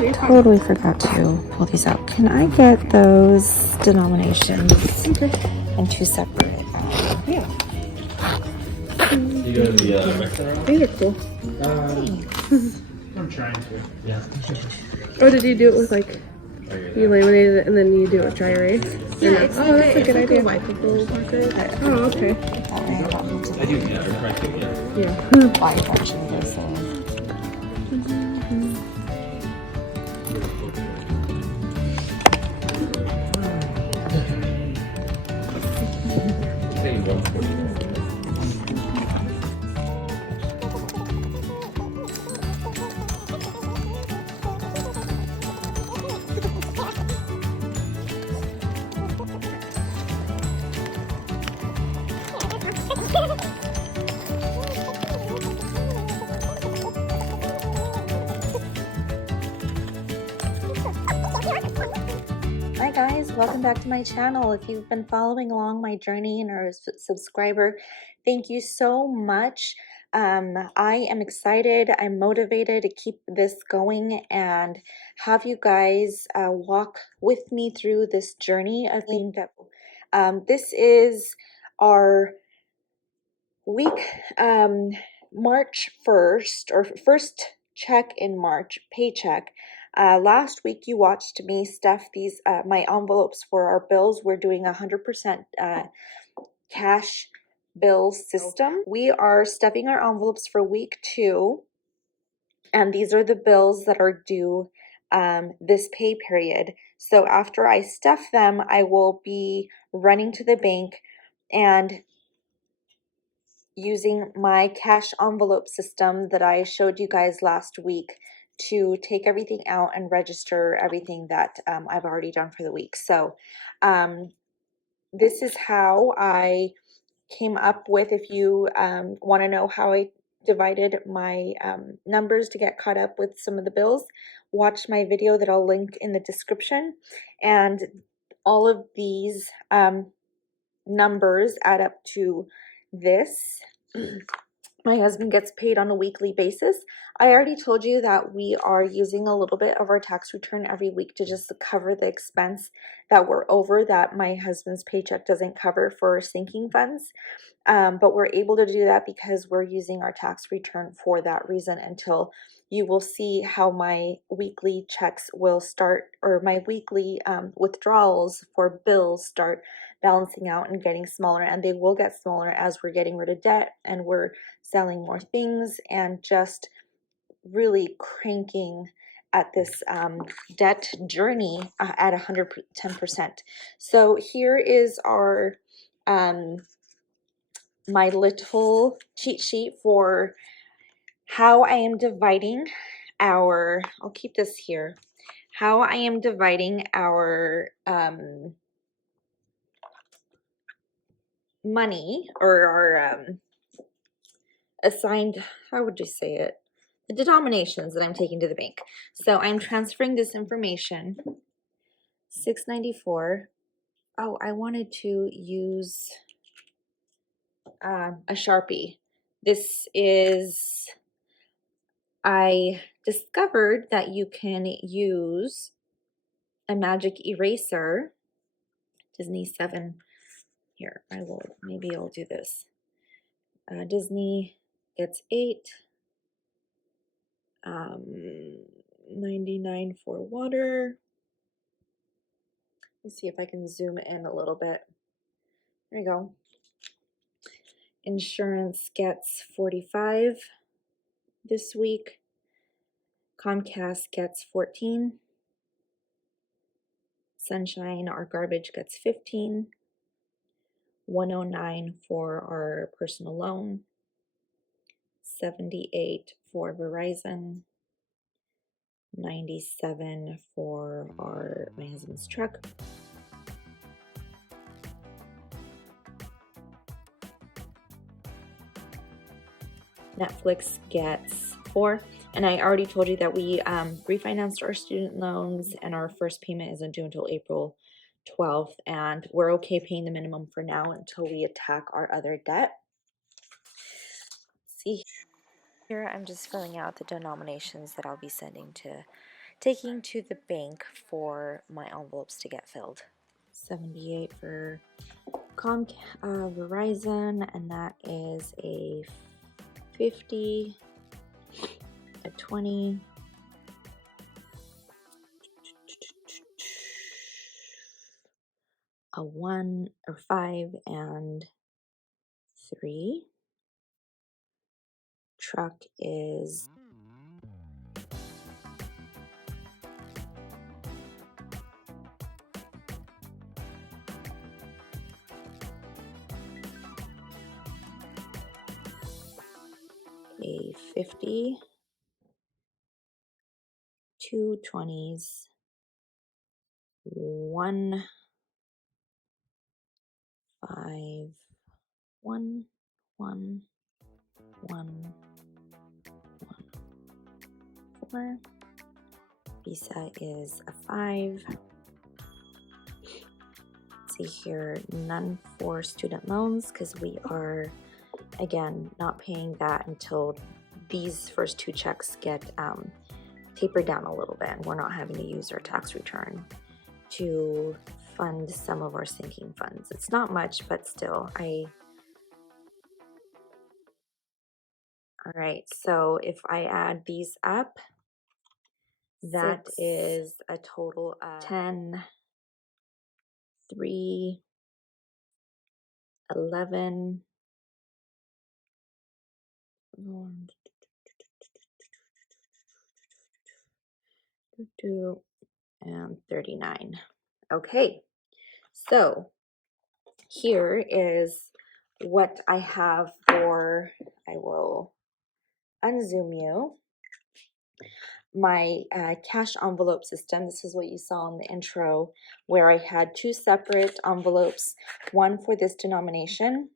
I totally forgot to pull these out. Can I get those denominations and 2 separate? Yeah. You go to the restaurant? These are cool. I'm trying to. Yeah. Or did you do it with like, you laminated it and then you do it with dry erase? Yeah, it's oh, that's a good like idea. a wipeable marker. Oh, okay. That way I don't need to I do, yeah, they're practical, yeah. Yeah. buy a bunch of those things. Pay $149. Hi guys, welcome back to my channel. If you've been following along my journey and are a subscriber, thank you so much. I am excited, I'm motivated to keep this going and have you guys walk with me through this journey of being devil. This is our week, March 1st, or first check in March, paycheck. Last week you watched me stuff these my envelopes for our bills. We're doing 100% cash bill system. We are stuffing our envelopes for week 2, and these are the bills that are due this pay period. So after I stuff them, I will be running to the bank and using my cash envelope system that I showed you guys last week to take everything out and register everything that I've already done for the week. So this is how I came up with, if you want to know how I divided my numbers to get caught up with some of the bills, watch my video that I'll link in the description. And all of these numbers add up to this. My husband gets paid on a weekly basis. I already told you that we are using a little bit of our tax return every week to just cover the expense that we're over, that my husband's paycheck doesn't cover for sinking funds. But we're able to do that because we're using our tax return for that reason until you will see how my weekly checks will start, or my weekly withdrawals for bills start balancing out and getting smaller. And they will get smaller as we're getting rid of debt and we're selling more things and just really cranking at this debt journey at 110%. So here is our my little cheat sheet for how I am dividing our, I'll keep this here, how I am dividing our money, or our assigned, how would you say it, the denominations that I'm taking to the bank. So I'm transferring this information. $6.94. Oh, I wanted to use a Sharpie. This is, I discovered that you can use a magic eraser. Disney 7. Here, I will, maybe I'll do this. Disney gets 8. 99 for water. Let's see if I can zoom in a little bit. There you go. Insurance gets 45 this week. Comcast gets 14. Sunshine, our garbage, gets 15. 109 for our personal loan. 78 for Verizon. 97 for my husband's truck. Netflix gets 4. And I already told you that we refinanced our student loans and our first payment isn't due until April 12th. And we're okay paying the minimum for now until we attack our other debt. Let's see. Here I'm just filling out the denominations that I'll be sending to taking to the bank for my envelopes to get filled. 78 for Verizon, and that is a 50, a 20, a 1 or 5 and 3. Truck is a 50, 2 20s, 1 5, 1 1 1 1 4. Visa is a 5. See here, none for student loans because we are, again, not paying that until these first 2 checks get tapered down a little bit, and we're not having to use our tax return to fund some of our sinking funds. It's not much, but still, all right, so if I add these up, that is a total of 10, 3, 11, 2, and 39. Okay, so here is what I have for, I will unzoom you, my cash envelope system. This is what you saw in the intro, where I had 2 separate envelopes, one for this denomination,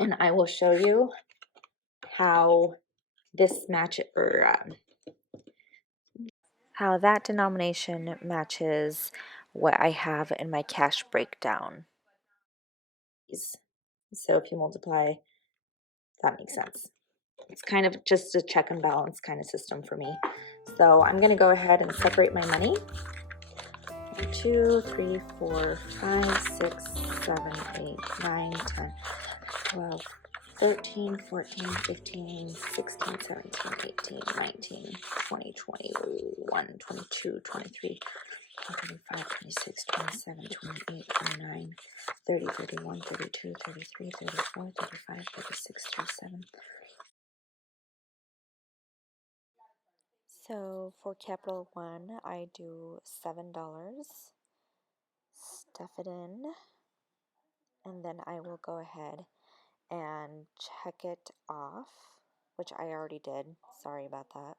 and I will show you how this how that denomination matches what I have in my cash breakdown. So if you multiply, that makes sense. It's kind of just a check and balance kind of system for me. So I'm going to go ahead and separate my money. 1, 2, 3, 4, 5, 6, 7, 8, 9, 10, 12, 13, 14, 15, 16, 17, 18, 19, 20, 21, 22, 23, 25, 26, 27, 28, 29, 30, 31, 32, 33, 34, 35, 36, 37. So for Capital One, I do $7, stuff it in, and then I will go ahead and check it off, which I already did. Sorry about that.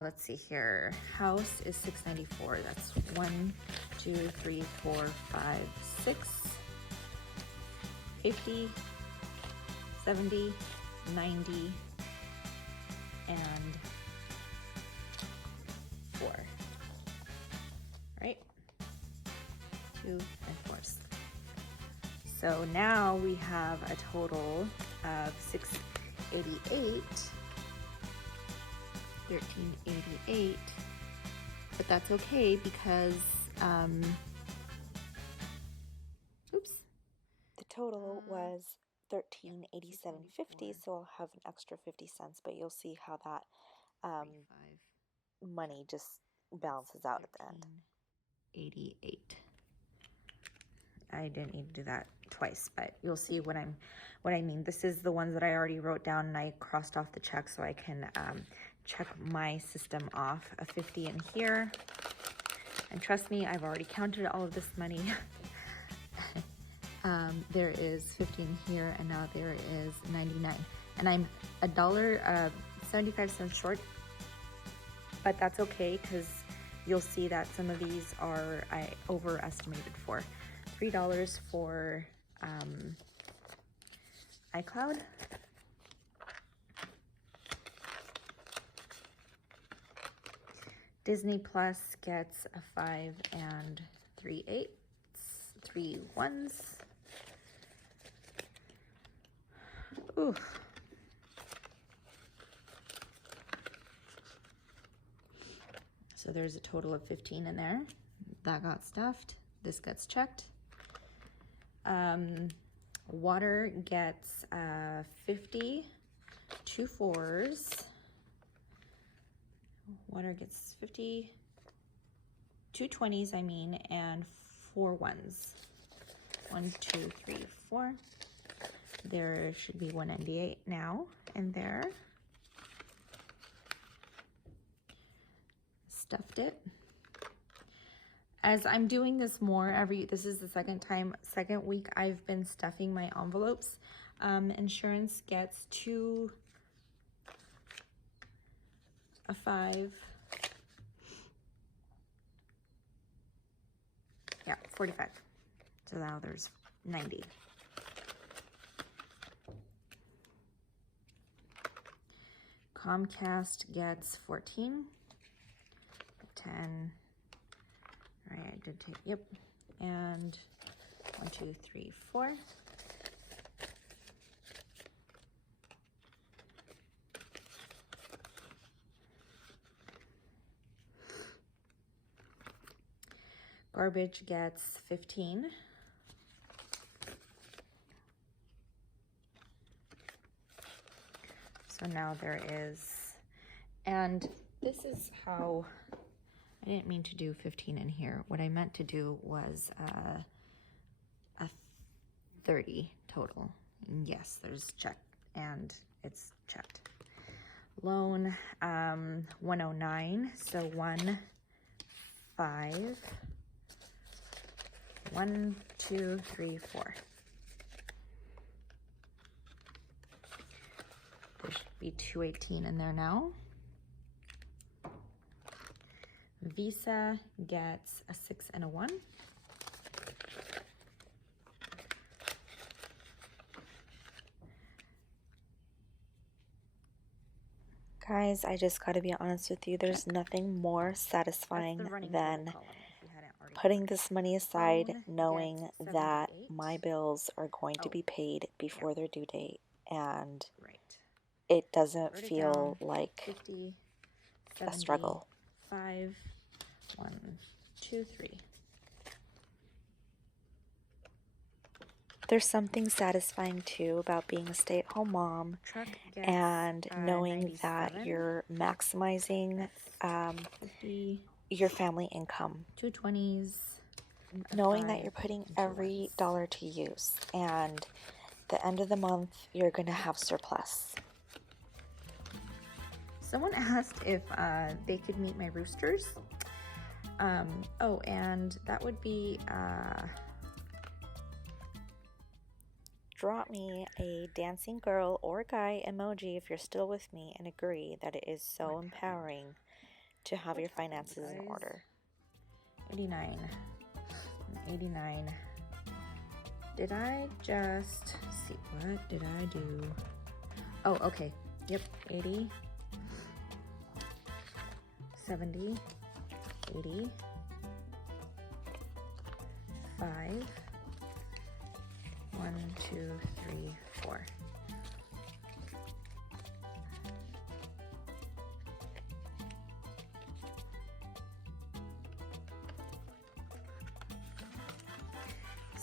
Let's see here. House is $694. That's 1, 2, 3, 4, 5, 6, 50, 70, 90, and 4. Right? 2 and 4. So now we have a total of 688, 1388, but that's okay because, oops. The total was $1387.50, so I'll have an extra 50 cents, but you'll see how that money just balances out at the end. 88. I didn't need to do that twice, but you'll see what I mean. This is the ones that I already wrote down and I crossed off the check so I can check my system off. A 50 in here, and trust me, I've already counted all of this money. There is 50 in here, and now there is 99, and I'm $1.75 short, but that's okay because you'll see that some of these are I overestimated for. $3 for iCloud. Disney Plus gets a 5 and 3/8, 3 1s. Ooh. So there's a total of 15 in there. That got stuffed. This gets checked. Water gets 50, 2 4s. Water gets 50, 2 20s, I mean, and 4 1s. 1, 2, 3, 4. There should be 198 now in there. Stuffed it. As I'm doing this more this is the second week I've been stuffing my envelopes. Insurance gets 2, a 5, yeah, 45. So now there's 90. Comcast gets 14, 10. All right, I did take, yep. And 1, 2, 3, 4. Garbage gets 15. So now there is, and this is how, I didn't mean to do 15 in here. What I meant to do was a 30 total. Yes, there's check, and it's checked. Loan, 109, so 1, 5, 1, 2, 3, 4. There should be 218 in there now. Visa gets a 6 and a 1. Guys, I just got to be honest with you. There's nothing more satisfying than putting this money aside, knowing that my bills are going to be paid before their due date, and it doesn't feel like 50, a struggle. 5, 1, 2, 3. There's something satisfying too about being a stay-at-home mom and knowing that you're maximizing 50, your family income. 2 20s. Knowing that you're putting every dollar to use, and the end of the month you're going to have surplus. Someone asked if they could meet my roosters. Oh, and that would be Drop me a dancing girl or guy emoji if you're still with me and agree that it is so empowering to have your finances in order. 89. 89. Did I just see, what did I do? Oh, okay. Yep. 80, 70, 80, 5, 1, 2, 3, 4.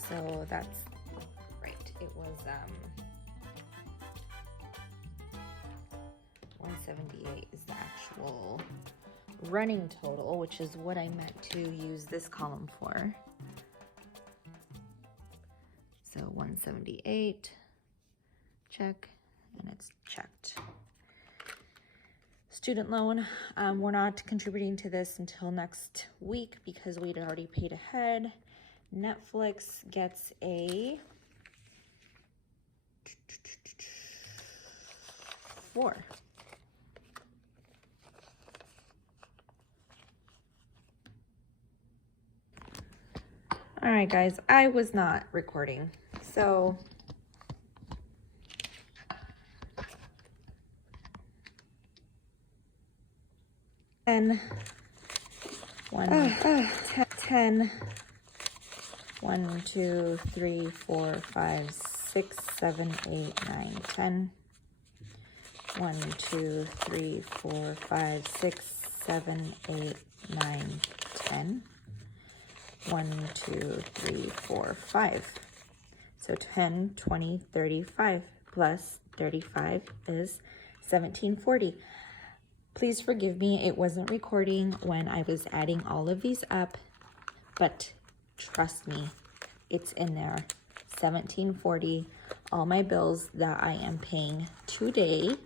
So that's right. It was 178 is the actual running total, which is what I meant to use this column for. So 178, check, and it's checked. Student loan, we're not contributing to this until next week because we'd already paid ahead. Netflix gets a 4. All right, guys, I was not recording, so ten, 1, 2, 3, 4, 5, 6, 7, 8, 9, 10. 1, 2, 3, 4, 5, 6, 7, 8, 9, 10. 1, 2, 3, 4, 5. So 10, 20, 35 plus 35 is 1740. Please forgive me, it wasn't recording when I was adding all of these up, but trust me, it's in there. 1740, all my bills that I am paying today.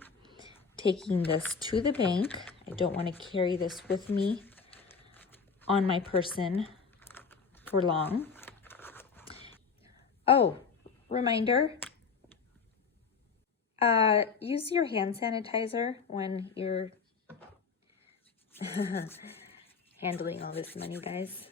Taking this to the bank. I don't want to carry this with me on my person for long. Oh, reminder, use your hand sanitizer when you're handling all this money, guys.